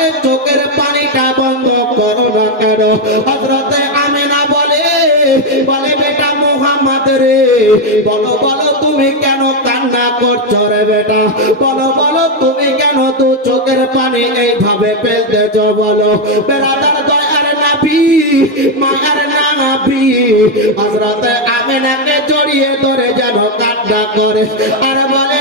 করে চোখের পানিটা বন্ধ করো না কেন? হজরতে আমেনা বলে বলে, বেটা মোহাম্মদ রে, বলো বলো তুমি কেন কান্না করছ রে বেটা? বলো বলো তুমি কেন দু চোখের পানি এইভাবে ফেলতেছ বলো? বেড়াদার দয়ার নাবি মায়ার নাবি হজরতে আমেনাকে জড়িয়ে ধরে যেন কান্না করে। আর বলে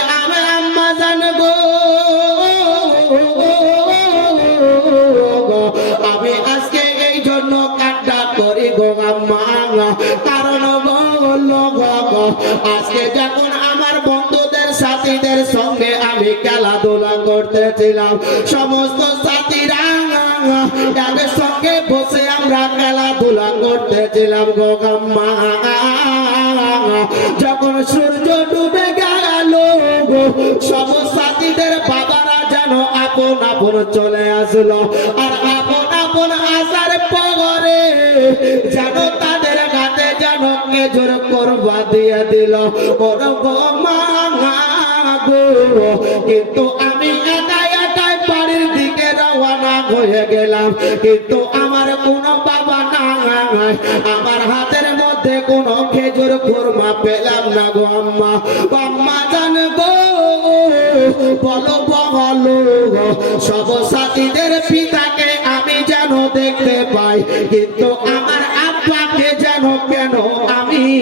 আজকে যখন আমার বন্ধুদের, সাথীদের সঙ্গে আমি খেলাধুলা করতেছিলাম, সমস্ত সাথীরা তাদের সঙ্গে বসে আমরা খেলাধুলা করতেছিলাম গো আম্মা। যখন সূর্য ডুবে গেল সব সাথীদের বাবারা যেন আপন আপন চলে আসলো। আর আপন আপন আসার পরে যেন যেন খেজুর করবা দিয়ে দিল। কিন্তু আমি গেলাম। কিন্তু আমার কোনো বাবা নাই, আমার হাতের মধ্যে কোনো খেজুর খুরমা পেলাম না গো আম্মা। আম্মা জান গো, বলো বলো, সব সাথীদের পিতাকে আমি যেন দেখতে পাই, কিন্তু আমার আব্বাকে যেন কেন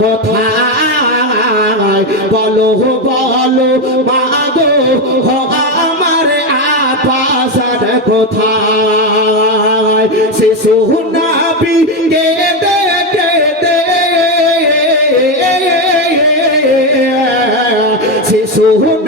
কোথায় বলো বলো মাগো আমার আপাসার কোথায় শিশু নাবি কে নাবি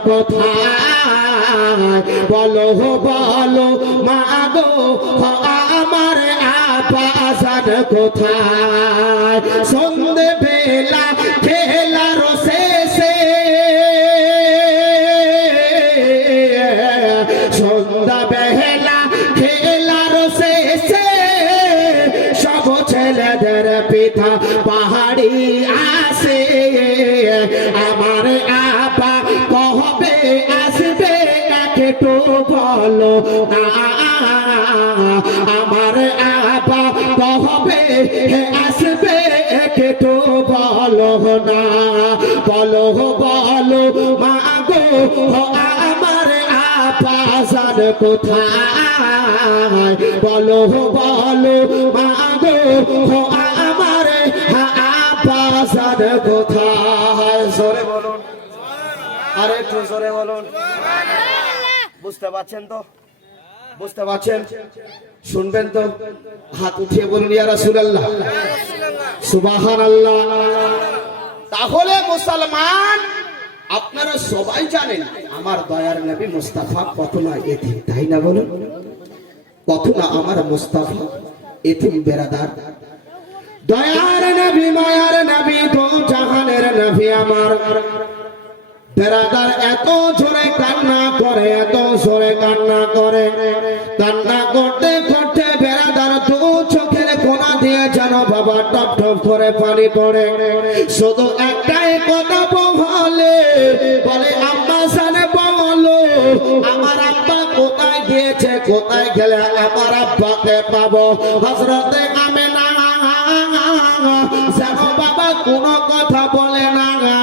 কোথায় বলো বলো মাগো আমার আপাসার কোথায় সন্ধে বেলা খেলার শেষে সন্ধ্যা বেলা খেলার শেষে সব ছেলেদের পিতা বলো না বলো বলো মাগো আমার আপাসার কোথায় বলো বলো মাগো আমার আপাসার কোথায় সরে বলুন আরে একটু সরে বলুন। বুঝতে পারছেন তো? বুঝতে পারছেন? শুনবেন তো? হাত উঠিয়ে বলুন, ইয়া রাসূলুল্লাহ। সুবহানাল্লাহ। তাহলে মুসলমান, আপনারা সবাই জানেন, আমার দয়ার নবী মুস্তাফা কত না এতিম, তাই না বলুন? কত না আমার মুস্তাফা এতিম বেরাদার। দয়ার নবী, মায়ার নবী তো জাহানের নবী আমার। বেড়াদার এত জোরে কান্না করে এত জোরে কান্না করে। কান্না করতে করতে বেড়াদার দু চোখের কোনা দিয়ে যেন বাবা টপ টপ করে পানি পড়ে। শুধু একটাই কথা বলে বলে, আম্মা সানে বলো, আমার আব্বা কোথায় গিয়েছে, কোথায় গেলে আমার আব্বাকে পাবো? হজরতে আমি না যেন বাবা কোনো কথা বলে না।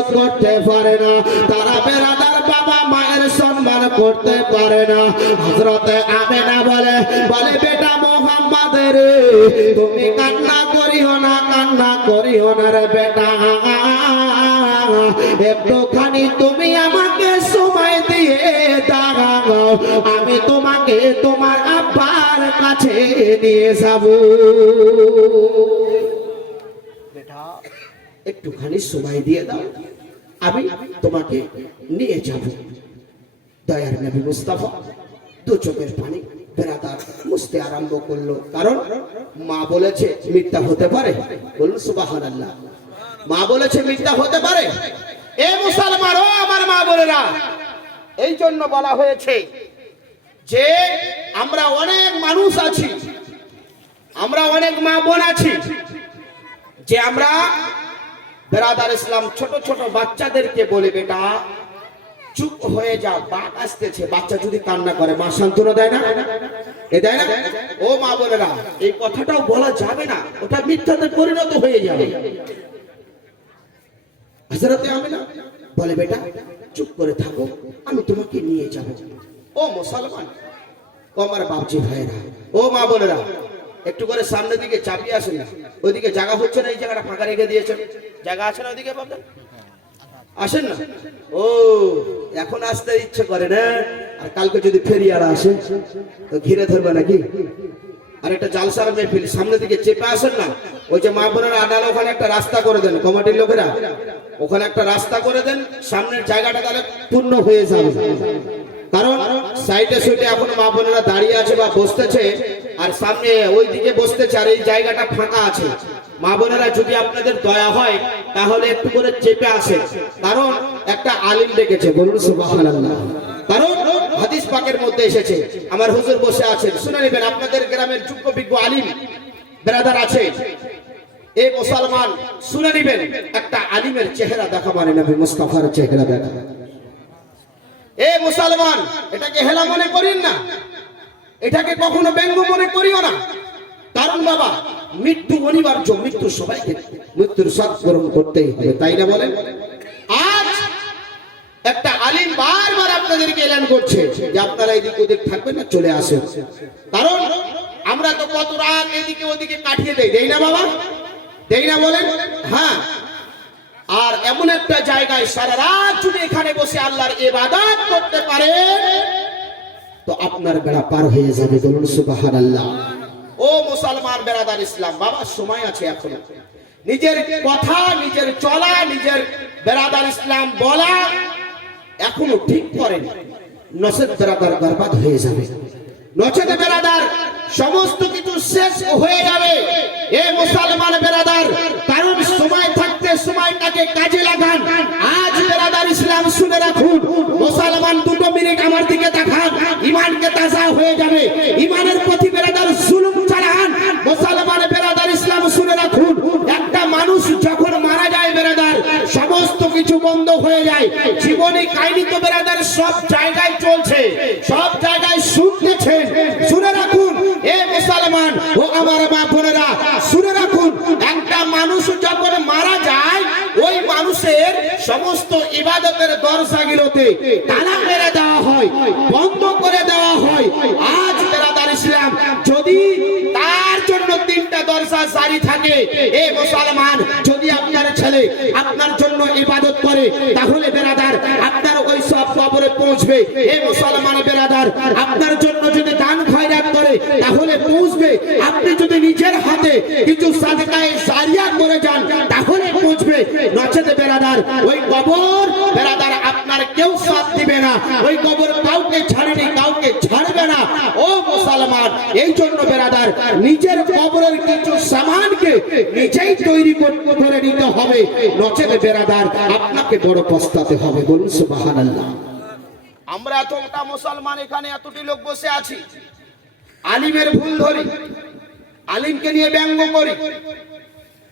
ইজ্জত করতে পারে না। তারা বেড়াদার বাবা মায়ের সম্মান করতে পারে না। হজরতে আমেনা বলে বলে, বেটা মোহাম্মদ রে তুমি কান্না করিও না, কান্না করিও না রে বেটা। একটুখানি তুমি আমাকে সময় দিয়ে দাঁড়াও। আমি তোমাকে তোমার আব্বার কাছে নিয়ে যাব। একটুখানি সময় দিয়ে দাও। আমি তোমাকে নিয়ে যাব। দয়ার নবী মুস্তাফা দু চোখের পানি আরম্ভ করল। কারণ মা বলেছে, মিথ্যা হতে পারে। বলুন সুবাহান আল্লাহ মা বলেছে, মিথ্যা হতে পারে। এ মুসলমান, ও আমার মা বোনেরা, এই জন্য বলা হয়েছে যে আমরা অনেক মানুষ আছি, আমরা অনেক মা বোন আছি, যে আমরা বেরাদার ইসলাম, ছোট ছোট বাচ্চাদেরকে বলে, বেটা, চুপ হয়ে যা, বাঘ আসতেছে। বাচ্চা যদি কান্না করে, মা সান্ত্বনা দেয় না? এ দেয় না? ও মা এই কথাটাও বলা যাবে না। ওটা মিথ্যাতে পরিণত হয়ে যাবে। হাজরাতে আমি না বলে, বেটা, চুপ করে থাকো, আমি তোমাকে নিয়ে যাব। ও মুসলমান, ও আমার বাপজি ভাইরা ও মা বোনেরা একটু করে সামনের দিকে চাপিয়ে আসুন না। ওইদিকে জায়গা হচ্ছে না, এই জায়গাটা ফাঁকা রেখে দিয়েছেন। জায়গা আছে না ওইদিকে আসেন না। ও, এখন আসতে ইচ্ছে করে না। আর কালকে যদি ফেরিয়ারা আসে, তো ঘিরে ধরবে নাকি? আর একটা জালসার মেহফিল, সামনের দিকে চেপে আসেন না। ওই যে মা বোনেরা আনালে ওখানে একটা রাস্তা করে দেন, কমিটির লোকেরা। ওখানে একটা রাস্তা করে দেন, সামনের জায়গাটা তাহলে পূর্ণ হয়ে যাবে। কারণ সাইডে সাইডে এখন মা বোনেরা দাঁড়িয়ে আছে বা বসতেছে আর সামনে ওই দিকে বসতেছে আর এই জায়গাটা ফাঁকা আছে। মা বোনেরা, যদি আপনাদের দয়া হয়, তাহলে একটু করে চেপে আসে কারণ একটা আলিম ডেকেছে, বলুন সুবহানাল্লাহ। কারণ হাদিস পাকের মধ্যে এসেছে, আমার হুজুর বসে আছেন। শুনে নেবেন, আপনাদের গ্রামের যোগ্য বিজ্ঞ আলিম বেরাদার আছে। এই মুসলমান, শুনে নেবেন, একটা আলিমের চেহারা দেখা মানে নবী মুস্তাফার চেহারা দেখা। এ মুসলমান, এটাকে হেলা মনে করেন না। এটাকে কখনো ব্যঙ্গ মনে করিও না। কারণ বাবা, মৃত্যু অনিবার্য, মৃত্যু সবাইকে মৃত্যুর সাথ গ্রহণ করতেই হবে, তাই না বলেন? আজ একটা আলিম বারবার আপনাদেরকে এলান করছে যে আপনারা এদিক ওদিক থাকবেন না, চলে আসেন। কারণ আমরা তো কত রাত এদিকে ওদিকে কাটিয়ে দেই দেই না বাবা? দেই না বলেন? হ্যাঁ। আর এমন একটা জায়গায় সারা রাত যদি এখানে বসে আল্লাহর ইবাদত করতে পারে তো আপনার বেড়া পার হয়ে যাবে বলুন সুবাহান আল্লাহ ও মুসলমান বেড়াদার ইসলাম, বাবা সময় আছে এখনও। নিজের কথা, নিজের চলা, নিজের বেড়াদার ইসলাম বলা এখনও ঠিক করেন। নসেদ বেড়াদার বরবাদ হয়ে যাবে। নচেত বেড়াদার সমস্ত কিছু শেষ হয়ে যাবে। এ মুসলমান বেড়াদার কারণ সময় থাকতে সময়টাকে কাজে লাগান। আজ বেড়াদার ইসলাম শুনে রাখুন। ইমানকে তাজা হয়ে যাবে। ইমানের প্রতি জুলুম চালান। মুসলমান ইসলাম শুনে রাখুন, একটা মানুষ যখন মারা যায় সমস্ত কিছু বন্ধ হয়ে যায়। কাহিনী তো সব জায়গায় চলছে, সব জায়গায় শুনে রাখুন, এ মুসলমান ও আমার মা বোনেরা, শুনে রাখুন, একটা মানুষ যখন মারা যায়, ওই মানুষের সমস্ত ইবাদতের দরজাগুলোতে তালা মেরে দেওয়া হয়, বন্ধ আজ বেড়াদার ইসলাম, যদি তার জন্য তিনটা দরজা জারি থাকে, এ মুসলমান, যদি আপনার ছেলে আপনার জন্য ইবাদত করে, তাহলে বেরাদার, আপনার ওই সব কবরে পৌঁছবে। এ মুসলমান বেরাদার, আপনার জন্য যদি দান খয়রাত করে, তাহলে পৌঁছবে। আপনি যদি নিজের হাতে কিছু সাদকায়ে সারিয়া করে যান, তাহলে পৌঁছবে। নচেত বেরাদার, ওই কবর বেরাদার আপনার কেউ সাথ দিবে না। ওই কবর কাউকে ছাড়েনি কাউকে ছাড়বে না। ও মুসলমান এই জন্য বেরাদার নিজের কবরের কিছু সামানকে নিজেই তৈরি কর- করে নিতে হবে। নচেত বেরাদার আপনাকে বড় পস্তাতে হবে। বলুন সুবহানাল্লাহ। আমরা এতটা মুসলমান এখানে এতটি লোক বসে আছি। আলিমের ভুল ধরি আলিমকে নিয়ে ব্যঙ্গ করি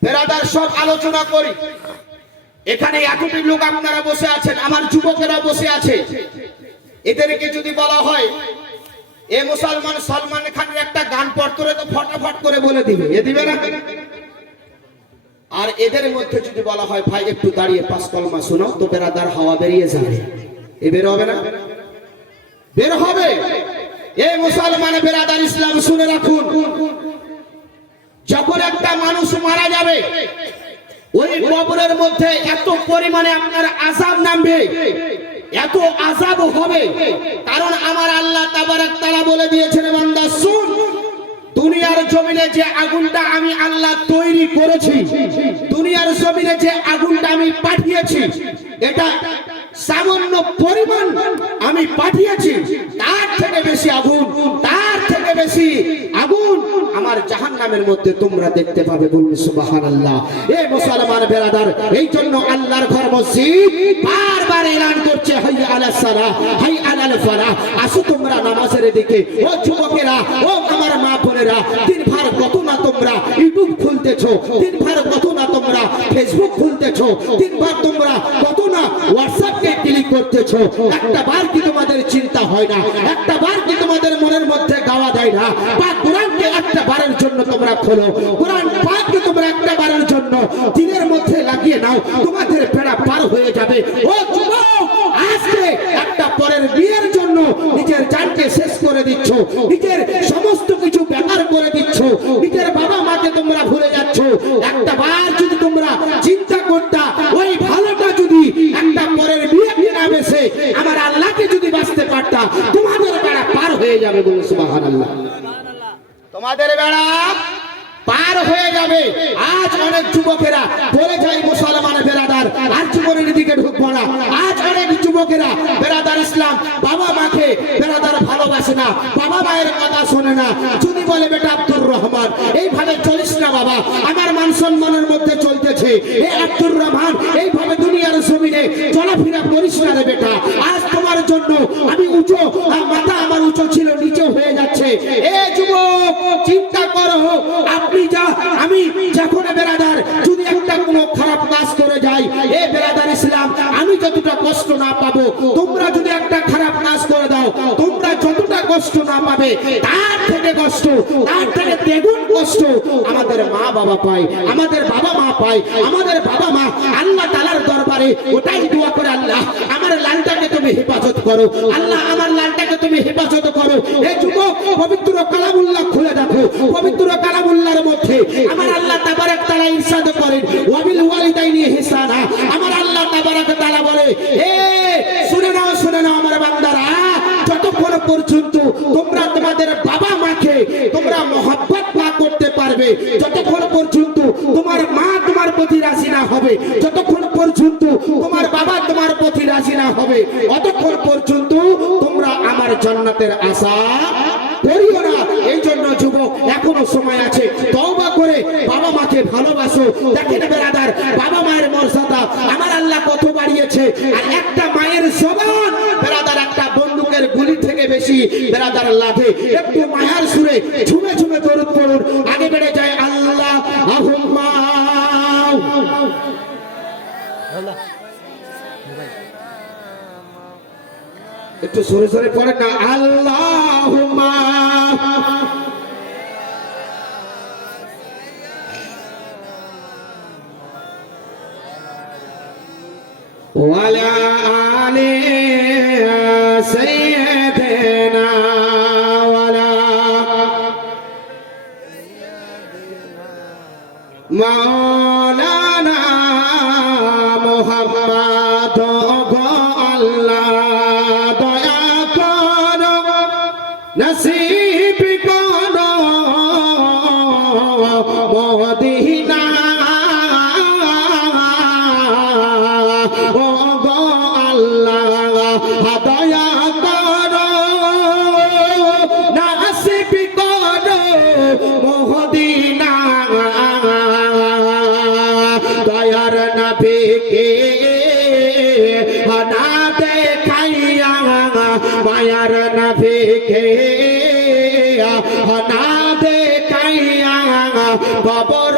বেরাদার সব আলোচনা করি। এখানে এতটি লোক আপনারা বসে আছেন, আমার যুবকেরা বসে আছে। এদেরকে যদি বলা হয়, এ মুসলমান সলমান খানের একটা গান পড়তরে তো ফটাফট করে বলে দিবে। এ দিবে না? আর এদের মধ্যে যদি বলা হয়, ভাই, একটু দাঁড়িয়ে পাঁচ কলমা শোনাও তো বেড়াদার হাওয়া বেরিয়ে যাবে। এ বের হবে না? বের হবে। এই মুসলমান বেরাদার ইসলাম শুনে রাখুন। যখন একটা মানুষ মারা যাবে ওই কবরের মধ্যে এত পরিমাণে আপনার আজাব নামবে, এত আজাব হবে। কারণ আমার আল্লাহ তারা বলে দিয়েছেন, বান্দা, শুন, দুনিয়ার জমিনে যে আগুনটা আমি আল্লাহ তৈরি করেছি, দুনিয়ার জমিনে যে আগুনটা আমি পাঠিয়েছি, এটা সামান্য পরিমাণ আমি পাঠিয়েছি, তার থেকে বেশি আগুন, তার থেকে বেশি আগুন আমার জাহান্নামের মধ্যে তোমরা দেখতে পাবে বলবে সুবহানাল্লাহ। এ মুসলমান বেরাদার, এই জন্য আল্লাহর ঘর মসজিদ বারবার এলান করছে হাই আলা সারা হাই আলাল ফালাহ। আসো তোমরা নামাজের দিকে। ও যুবকেরা, ও আমার মা বোনেরা দিন ভার কত না তোমরা ইউটিউব খুলতেছো? দিন ভার কত না তোমরা ফেসবুক খুলতেছো? দিন ভার তোমরা কত না হোয়াটসঅ্যাপকে ক্লিক করতেছো? একটা বার কি তোমাদের চিন্তা হয় না? একটা বার কি তোমাদের মনের মধ্যে গাওয়া যায় না? বা কোরআনকে একটা বারের জন্য তোমরা খোলো। কোরআন পাককে তোমরা একটা বারের জন্য দিনের মধ্যে লাগিয়ে নাও, তোমাদের বেড়া পার হয়ে যাবে। ও যুবক, আজকে একটা পরের বিয়ের জন্য নিজের জানকে শেষ করে দিচ্ছ। নিজের সমস্ত কিছু করে দিচ্ছ। নিজের বাবা মাকে তোমরা ভুলে যাচ্ছ। একটা বার যদি তোমরা চিন্তা করতা, ওই ভালোটা যদি একটা পরের বিয়ে না বেসে আমার আল্লাহকে যদি বাঁচতে পারতা, তোমাদের বেড়া পার হয়ে যাবে বলে আল্লাহ তোমাদের বেড়া হয়ে যাবে। আজ অনেক যুবকেরা বলে যায়, মুসলমান বেরাদার, আর জীবনের দিকে ঢুকবো না। আজ অনেক যুবকেরা বেরাদার ইসলাম, বাবা মাকে বেরাদার ভালোবাসে না, বাবা মায়ের কথা শোনে না। যদি বলে, বেটা আব্দুর রহমান, এইভাবে চলিস না বাবা, আমার মান সম্মানের মধ্যে চলতেছে। এ আব্দুর রহমান, এইভাবে দুনিয়ার জমিনে চলাফেরা করিস না রে বেটা। আজ তোমার জন্য কষ্ট না পাবো। তোমরা যদি একটা খারাপ কাজ করে দাও, তোমরা যতটা কষ্ট না পাবে, তার থেকে কষ্ট, তার থেকে দ্বিগুণ কষ্ট আমাদের মা বাবা পায়, আমাদের বাবা মা পায়, আমাদের বাবা মা আল্লাহ তালার দরবারে ওটাই দোয়া করে আল্লাহ। আমার লালটাকে তুমি হেফাজত করো। আল্লাহ, আমার লালটাকে তুমি হেফাজত করো। এই যুবক, পবিত্র কালামুল্লাহ খুলে দেখো। পবিত্র কালামুল্লাহর মধ্যে আমার আল্লাহ তাবারাক তাআলা ইরশাদ করেন। ওয়াবিল ওয়ালিদাইনি ইহসানা। আমার আল্লাহ তাবারাক তাআলা বলে এ শুনে নাও শুনে নাও আমার বান্দারা। যতক্ষণ পর্যন্ত তোমরা তোমাদের বাবা মাকে তোমরা মহব্বত না পারবে। যতক্ষণ পর্যন্ত তোমার মা তোমার প্রতি রাজি না হবে, যতক্ষণ পর্যন্ত তোমার বাবা তোমার প্রতি রাজি না হবে, অতক্ষণ পর্যন্ত তোমরা আমার জান্নাতের আশা করিও না। এই জন্য যুবক, এখনও সময় আছে। তওবা করে বাবা মাকে ভালোবাসো। দেখেন বেরাদার, বাবা মায়ের মর্যাদা। আমার আল্লাহ কত বাড়িয়েছে। আর একটা মায়ের একটা বন্দুকের গুলি থেকে বেশি বেড়াদার লাভে। একটু মায়ার সুরে ঝুমে ঝুমে দরুদ পড়ুন। আগে বেড়ে যায় আল্লাহ একটু সরে সরে পড়ে না আল্লাহ ওয়ালা আলে সেই Mom! না দেখাইয়া কবর